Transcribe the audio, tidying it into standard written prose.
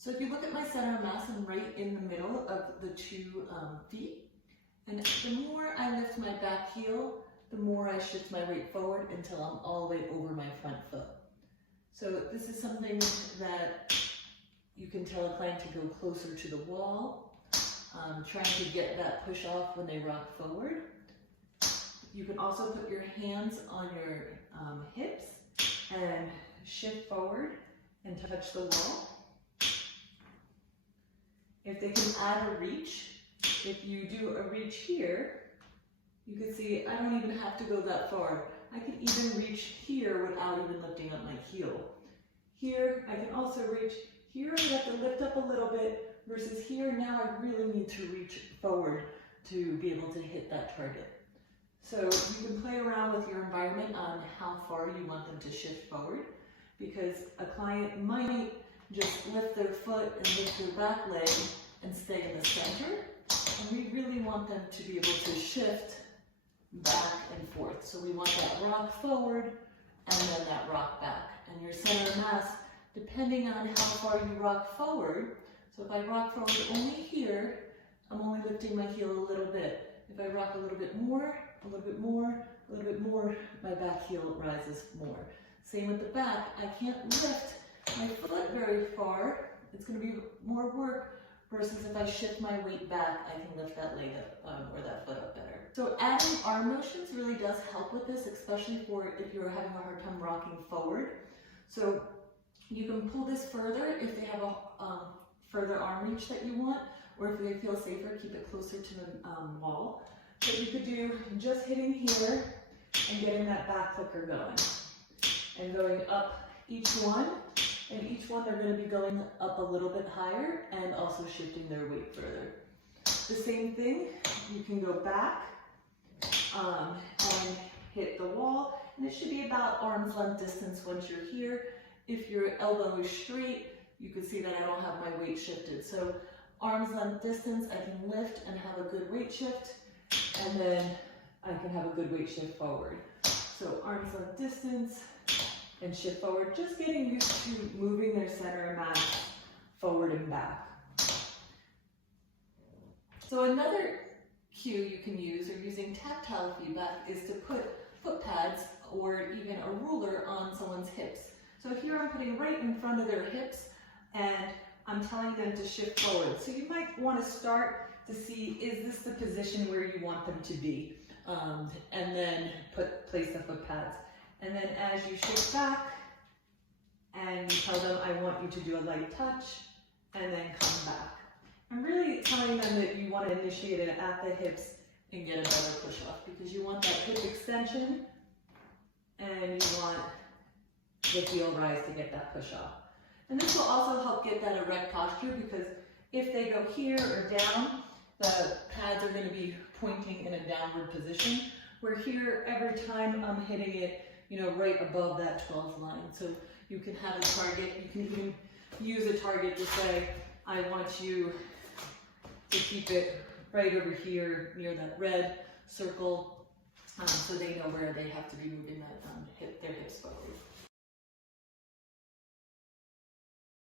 So if you look at my center of mass, I'm right in the middle of the two feet. And the more I lift my back heel, the more I shift my weight forward until I'm all the way over my front foot. So this is something that you can tell a client to go closer to the wall, trying to get that push off when they rock forward. You can also put your hands on your hips and shift forward and touch the wall. If they can add a reach, if you do a reach here, you can see I don't even have to go that far. I can even reach here without even lifting up my heel. Here, I can also reach. Here I have to lift up a little bit, versus here now I really need to reach forward to be able to hit that target. So you can play around with your environment on how far you want them to shift forward, because a client might just lift their foot and lift their back leg and stay in the center. And we really want them to be able to shift back and forth. So we want that rock forward and then that rock back. And your center of mass, depending on how far you rock forward, so if I rock forward only here, I'm only lifting my heel a little bit. If I rock a little bit more, a little bit more, a little bit more, my back heel rises more. Same with the back. I can't lift my foot very far. It's going to be more work, versus if I shift my weight back, I can lift that leg up or that foot up better. So adding arm motions really does help with this, especially for if you're having a hard time rocking forward. So you can pull this further if they have a further arm reach that you want, or if they feel safer, keep it closer to the wall. So you could do just hitting here and getting that back clicker going. And going up each one, and each one they're going to be going up a little bit higher and also shifting their weight further. The same thing, you can go back and hit the wall, and it should be about arm's length distance once you're here. If your elbow is straight, you can see that I don't have my weight shifted. So arm's length distance, I can lift and have a good weight shift, and then I can have a good weight shift forward. So arm's length distance and shift forward, just getting used to moving their center of mass forward and back. So another cue you can use, or using tactile feedback, is to put foot pads or even a ruler on someone's hips. So here I'm putting right in front of their hips, and I'm telling them to shift forward. So you might want to start to see, is this the position where you want them to be? And then place the foot pads. And then as you shift back, and you tell them, I want you to do a light touch, and then come back. I'm really telling them that you want to initiate it at the hips and get a better push off, because you want that hip extension, and you want the heel rise to get that push off. And this will also help get that erect posture, because if they go here or down, the pads are going to be pointing in a downward position, where here, every time I'm hitting it, right above that 12th line. So you can have a target, you can even use a target to say, I want you to keep it right over here near that red circle, so they know where they have to be moving that their hips forward.